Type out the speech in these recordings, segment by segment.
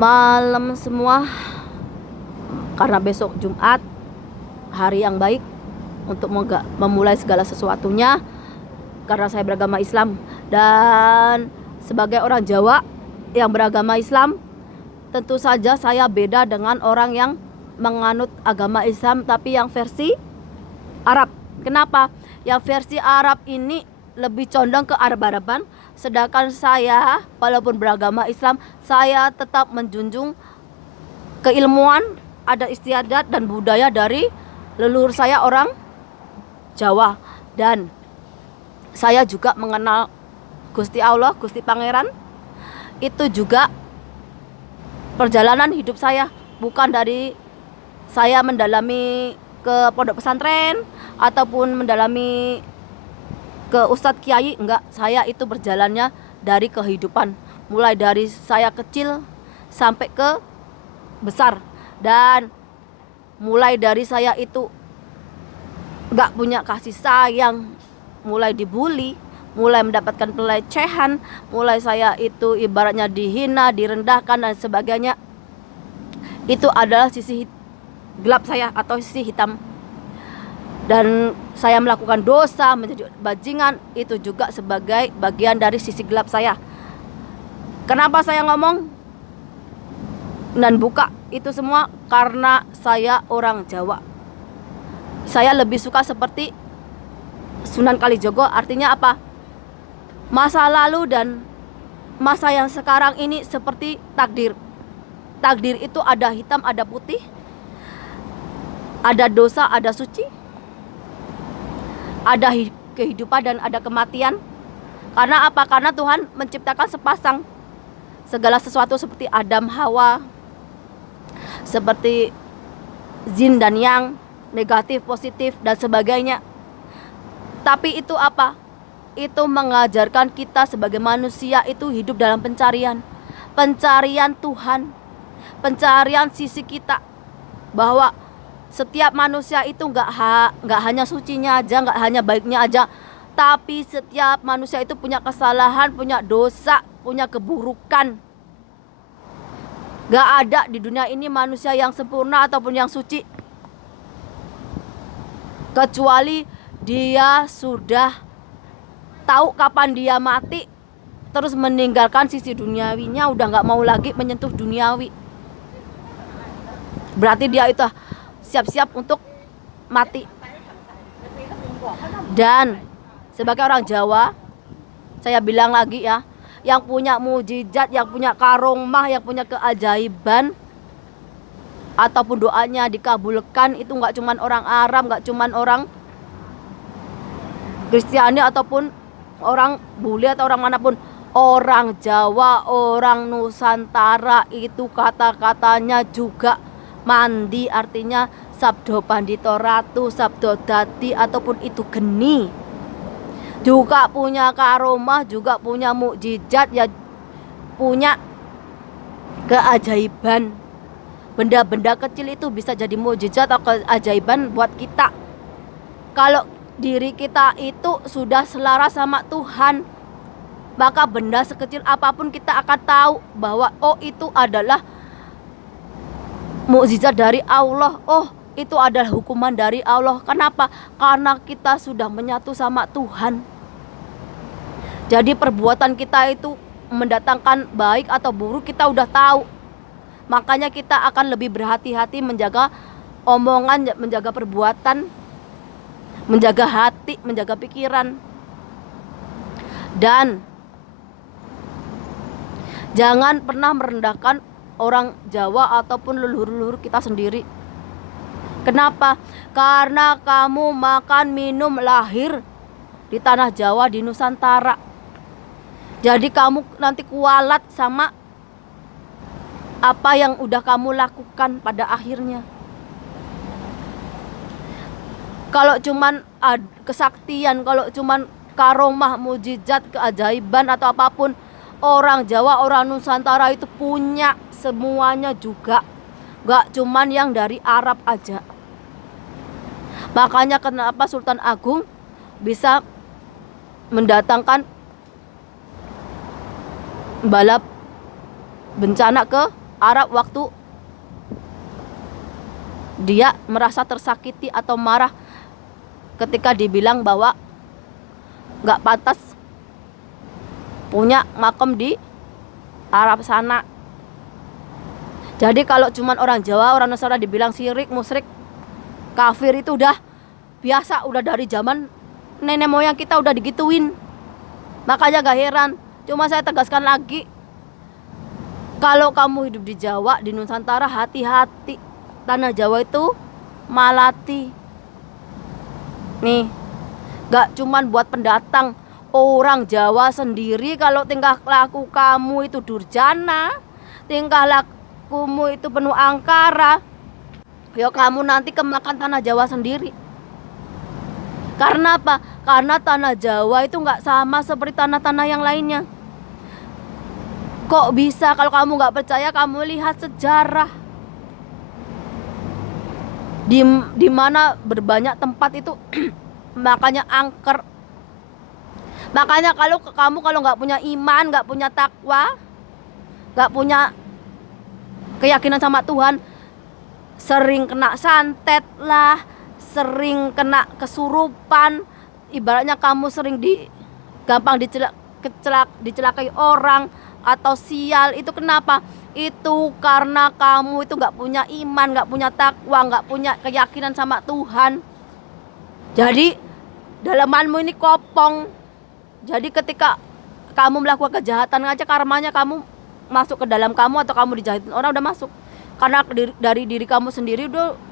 Malam semua, karena besok Jumat, hari yang baik untuk memulai segala sesuatunya. Karena saya beragama Islam dan sebagai orang Jawa yang beragama Islam, tentu saja saya beda dengan orang yang menganut agama Islam tapi yang versi Arab. Kenapa? Yang versi Arab ini lebih condong ke Arab-Araban, sedangkan saya walaupun beragama Islam, saya tetap menjunjung keilmuan, ada istiadat dan budaya dari leluhur saya orang Jawa. Dan saya juga mengenal Gusti Allah, Gusti Pangeran. Itu juga perjalanan hidup saya, bukan dari saya mendalami ke pondok pesantren ataupun mendalami ke Ustadz Kiai. Enggak, saya itu berjalannya dari kehidupan, mulai dari saya kecil sampai ke besar. Dan mulai dari saya itu enggak punya kasih sayang, mulai dibully, mulai mendapatkan pelecehan, mulai saya itu ibaratnya dihina, direndahkan dan sebagainya. Itu adalah sisi gelap saya atau sisi hitam. Dan saya melakukan dosa, menjadi bajingan, itu juga sebagai bagian dari sisi gelap saya. Kenapa saya ngomong dan buka itu semua? Karena saya orang Jawa. Saya lebih suka seperti Sunan Kalijogo. Artinya apa? Masa lalu dan masa yang sekarang ini seperti takdir. Takdir itu ada hitam, ada putih, ada dosa, ada suci, ada kehidupan dan ada kematian. Karena apa? Karena Tuhan menciptakan sepasang segala sesuatu seperti Adam, Hawa, seperti Yin dan Yang, negatif, positif dan sebagainya. Tapi itu apa? Itu mengajarkan kita sebagai manusia itu hidup dalam pencarian. Pencarian Tuhan, pencarian sisi kita, bahwa setiap manusia itu nggak hanya sucinya aja, nggak hanya baiknya aja, tapi setiap manusia itu punya kesalahan, punya dosa, punya keburukan. Nggak ada di dunia ini manusia yang sempurna ataupun yang suci, kecuali dia sudah tahu kapan dia mati, terus meninggalkan sisi duniawinya, udah nggak mau lagi menyentuh duniawi. Berarti dia itu siap-siap untuk mati. Dan sebagai orang Jawa, saya bilang lagi ya, yang punya mujizat, yang punya karomah, yang punya keajaiban ataupun doanya dikabulkan, itu nggak cuman orang Arab, nggak cuman orang Kristiani ataupun orang bule atau orang manapun. Orang Jawa, orang Nusantara itu kata-katanya juga mandi, artinya sabdo pandito ratu, sabdo dadi ataupun itu geni, juga punya karomah, juga punya mukjizat, ya punya keajaiban. Benda-benda kecil itu bisa jadi mukjizat atau keajaiban buat kita. Kalau diri kita itu sudah selaras sama Tuhan, maka benda sekecil apapun kita akan tahu bahwa oh itu adalah mukjizat dari Allah. Oh, itu adalah hukuman dari Allah. Kenapa? Karena kita sudah menyatu sama Tuhan. Jadi perbuatan kita itu mendatangkan baik atau buruk kita udah tahu. Makanya kita akan lebih berhati-hati menjaga omongan, menjaga perbuatan, menjaga hati, menjaga pikiran. Dan jangan pernah merendahkan orang Jawa ataupun leluhur-leluhur kita sendiri. Kenapa? Karena kamu makan, minum, lahir di tanah Jawa, di Nusantara. Jadi kamu nanti kualat sama apa yang udah kamu lakukan pada akhirnya. Kalau cuman kesaktian, kalau cuman karomah, mujizat, keajaiban atau apapun, orang Jawa, orang Nusantara itu punya semuanya juga. Gak cuman yang dari Arab aja. Makanya kenapa Sultan Agung bisa mendatangkan balap bencana ke Arab waktu dia merasa tersakiti atau marah ketika dibilang bahwa nggak pantas punya makam di Arab sana. Jadi kalau cuman orang Jawa, orang Nusantara dibilang syirik, musyrik, kafir itu udah biasa, udah dari zaman nenek moyang kita udah digituin. Makanya gak heran. Cuma saya tegaskan lagi, kalau kamu hidup di Jawa, di Nusantara, hati-hati. Tanah Jawa itu malati. Nih, gak cuman buat pendatang. Orang Jawa sendiri kalau tingkah laku kamu itu durjana, tingkah lakumu itu penuh angkara, ya kamu nanti kemakan tanah Jawa sendiri. Karena apa? Karena tanah Jawa itu nggak sama seperti tanah-tanah yang lainnya. Kok bisa? Kalau kamu nggak percaya, kamu lihat sejarah. Di mana berbanyak tempat itu makanya angker. Makanya kalau kamu nggak punya iman, nggak punya takwa, nggak punya keyakinan sama Tuhan, sering kena santet lah, sering kena kesurupan, ibaratnya kamu sering gampang dicelakai orang atau sial. Itu kenapa? Itu karena kamu itu nggak punya iman, nggak punya takwa, nggak punya keyakinan sama Tuhan. Jadi dalamanmu ini kopong. Jadi ketika kamu melakukan kejahatan aja, karmanya kamu masuk ke dalam kamu, atau kamu dijahatin orang udah masuk. Karena dari diri kamu sendiri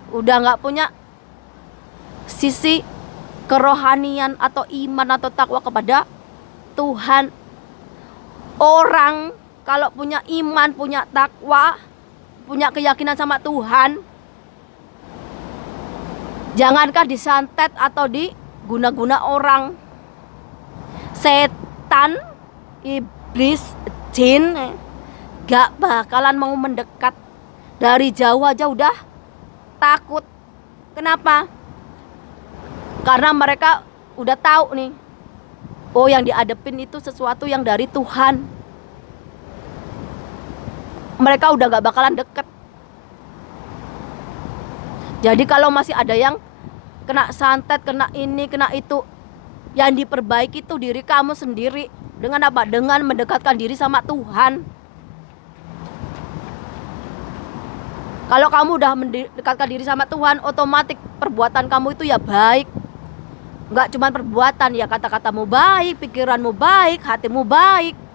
udah nggak punya sisi kerohanian atau iman atau takwa kepada Tuhan. Orang kalau punya iman, punya takwa, punya keyakinan sama Tuhan, jangankan disantet atau diguna-guna orang, setan, iblis, jin gak bakalan mau mendekat. Dari jauh aja udah takut. Kenapa? Karena mereka udah tahu nih, oh yang dihadapin itu sesuatu yang dari Tuhan. Mereka udah gak bakalan deket. Jadi kalau masih ada yang kena santet, kena ini, kena itu, yang diperbaiki itu diri kamu sendiri. Dengan apa? Dengan mendekatkan diri sama Tuhan. Kalau kamu udah mendekatkan diri sama Tuhan, otomatis perbuatan kamu itu ya baik. Nggak cuma perbuatan, ya kata-katamu baik, pikiranmu baik, hatimu baik.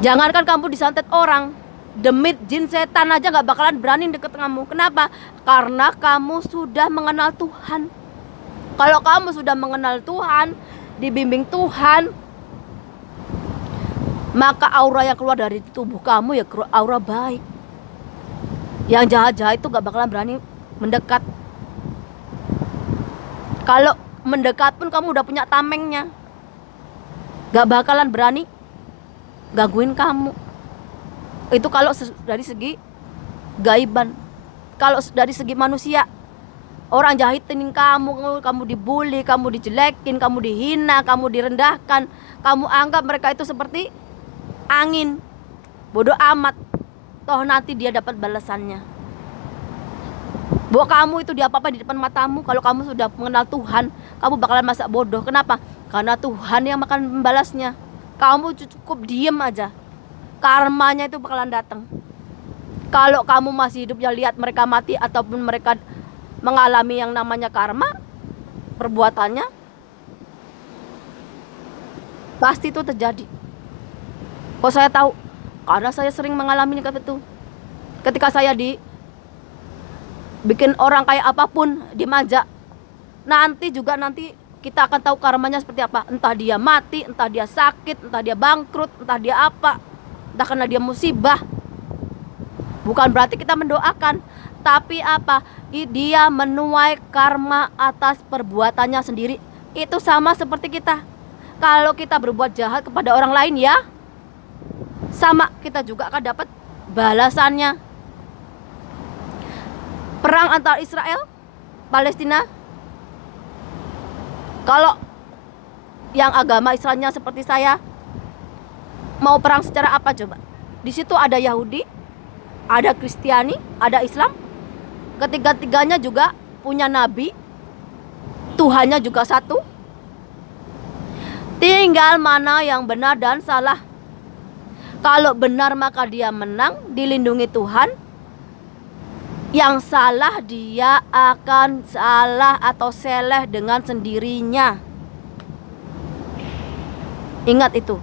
Jangankan kamu disantet orang, demit, jin, setan aja nggak bakalan berani deket kamu. Kenapa? Karena kamu sudah mengenal Tuhan. Kalau kamu sudah mengenal Tuhan, dibimbing Tuhan, maka aura yang keluar dari tubuh kamu ya aura baik. Yang jahat-jahat itu gak bakalan berani mendekat. Kalau mendekat pun kamu udah punya tamengnya, gak bakalan berani gangguin kamu. Itu kalau dari segi gaiban. Kalau dari segi manusia, orang jahitin kamu dibully, kamu dijelekin, kamu dihina, kamu direndahkan, kamu anggap mereka itu seperti angin. Bodoh amat, toh nanti dia dapat balasannya. Bahwa kamu itu apa-apa di depan matamu. Kalau kamu sudah mengenal Tuhan, kamu bakalan masa bodoh. Kenapa? Karena Tuhan yang akan membalasnya. Kamu cukup diem aja, karmanya itu bakalan datang. Kalau kamu masih hidup, ya lihat mereka mati ataupun mereka mengalami yang namanya karma, perbuatannya pasti itu terjadi. Kok saya tahu? Karena saya sering mengalami itu. Ketika saya bikin orang kayak apapun, dimanja, nanti kita akan tahu karmanya seperti apa. Entah dia mati, entah dia sakit, entah dia bangkrut, entah dia apa, entah karena dia musibah. Bukan berarti kita mendoakan, tapi apa? Dia menuai karma atas perbuatannya sendiri. Itu sama seperti kita. Kalau kita berbuat jahat kepada orang lain, ya sama, kita juga akan dapat balasannya. Perang antara Israel, Palestina, kalau yang agama Islamnya seperti saya, mau perang secara apa coba? Di situ ada Yahudi, ada Kristiani, ada Islam. Ketiga-tiganya juga punya nabi. Tuhannya juga satu. Tinggal mana yang benar dan salah. Kalau benar maka dia menang, dilindungi Tuhan. Yang salah dia akan salah atau seleh dengan sendirinya. Ingat itu.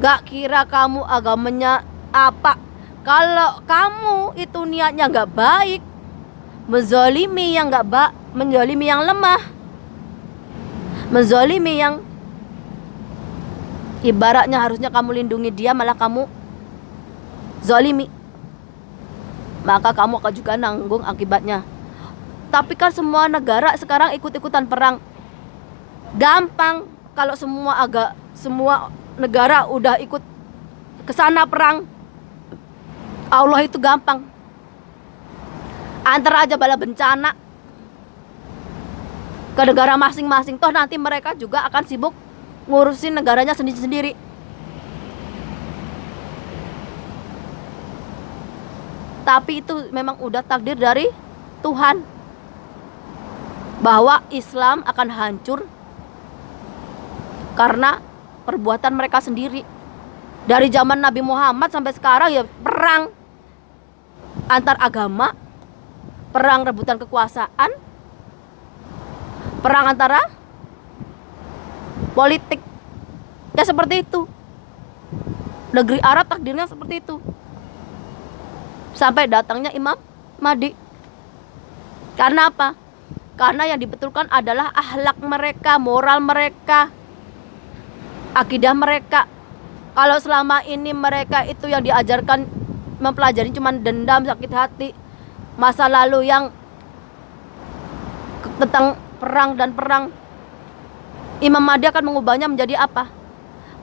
Gak kira kamu agamanya apa. Kalau kamu itu niatnya gak baik, menzalimi yang menzalimi yang lemah, menzalimi yang ibaratnya harusnya kamu lindungi dia, malah kamu zalimi, maka kamu akan juga nanggung akibatnya. Tapi kan semua negara sekarang ikut-ikutan perang. Gampang kalau semua negara udah ikut ke sana perang. Allah itu gampang. Antar aja bala bencana ke negara masing-masing, toh nanti mereka juga akan sibuk ngurusin negaranya sendiri-sendiri. Tapi itu memang udah takdir dari Tuhan, bahwa Islam akan hancur karena perbuatan mereka sendiri. Dari zaman Nabi Muhammad sampai sekarang ya perang antar agama, perang rebutan kekuasaan, perang antara politik. Ya seperti itu. Negeri Arab takdirnya seperti itu. Sampai datangnya Imam Mahdi. Karena apa? Karena yang dibetulkan adalah akhlak mereka, moral mereka, akidah mereka. Kalau selama ini mereka itu yang diajarkan mempelajari cuma dendam, sakit hati, masa lalu yang tentang perang dan perang, Imam Mahdi akan mengubahnya menjadi apa?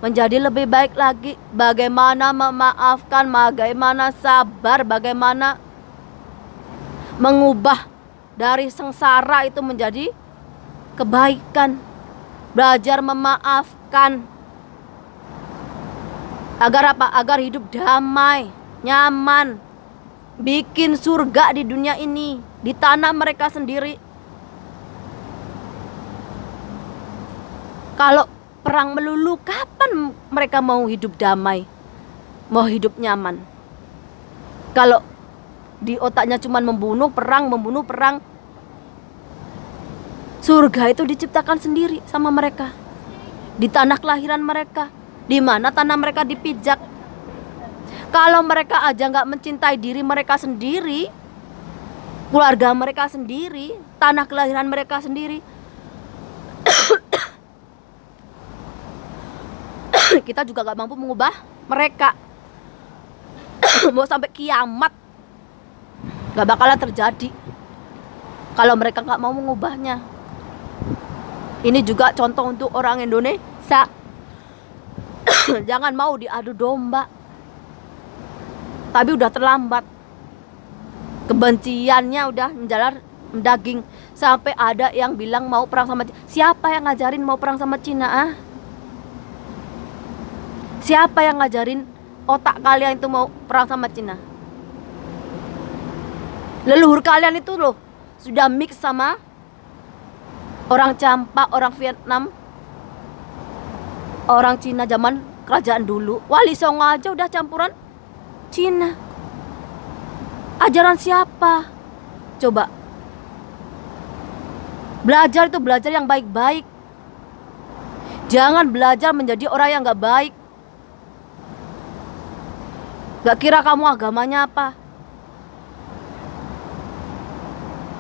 Menjadi lebih baik lagi. Bagaimana memaafkan, bagaimana sabar, bagaimana mengubah dari sengsara itu menjadi kebaikan. Belajar memaafkan. Agar apa? Agar hidup damai, nyaman, bikin surga di dunia ini, di tanah mereka sendiri. Kalau perang melulu, kapan mereka mau hidup damai, mau hidup nyaman? Kalau di otaknya cuma membunuh, perang, surga itu diciptakan sendiri sama mereka, di tanah kelahiran mereka, di mana tanah mereka dipijak. Kalau mereka aja nggak mencintai diri mereka sendiri, keluarga mereka sendiri, tanah kelahiran mereka sendiri, kita juga gak mampu mengubah mereka. Mau sampai kiamat gak bakalan terjadi kalau mereka gak mau mengubahnya. Ini juga contoh untuk orang Indonesia. Jangan mau diadu domba, tapi udah terlambat. Kebenciannya udah menjalar mendaging. Sampai ada yang bilang mau perang sama Cina. Siapa yang ngajarin mau perang sama Cina? Siapa yang ngajarin otak kalian itu mau perang sama Cina? Leluhur kalian itu loh sudah mix sama orang Campak, orang Vietnam, orang Cina zaman kerajaan dulu. Wali Songo aja udah campuran Cina. Ajaran siapa? Coba. Belajar itu belajar yang baik-baik. Jangan belajar menjadi orang yang gak baik. Gak kira kamu agamanya apa?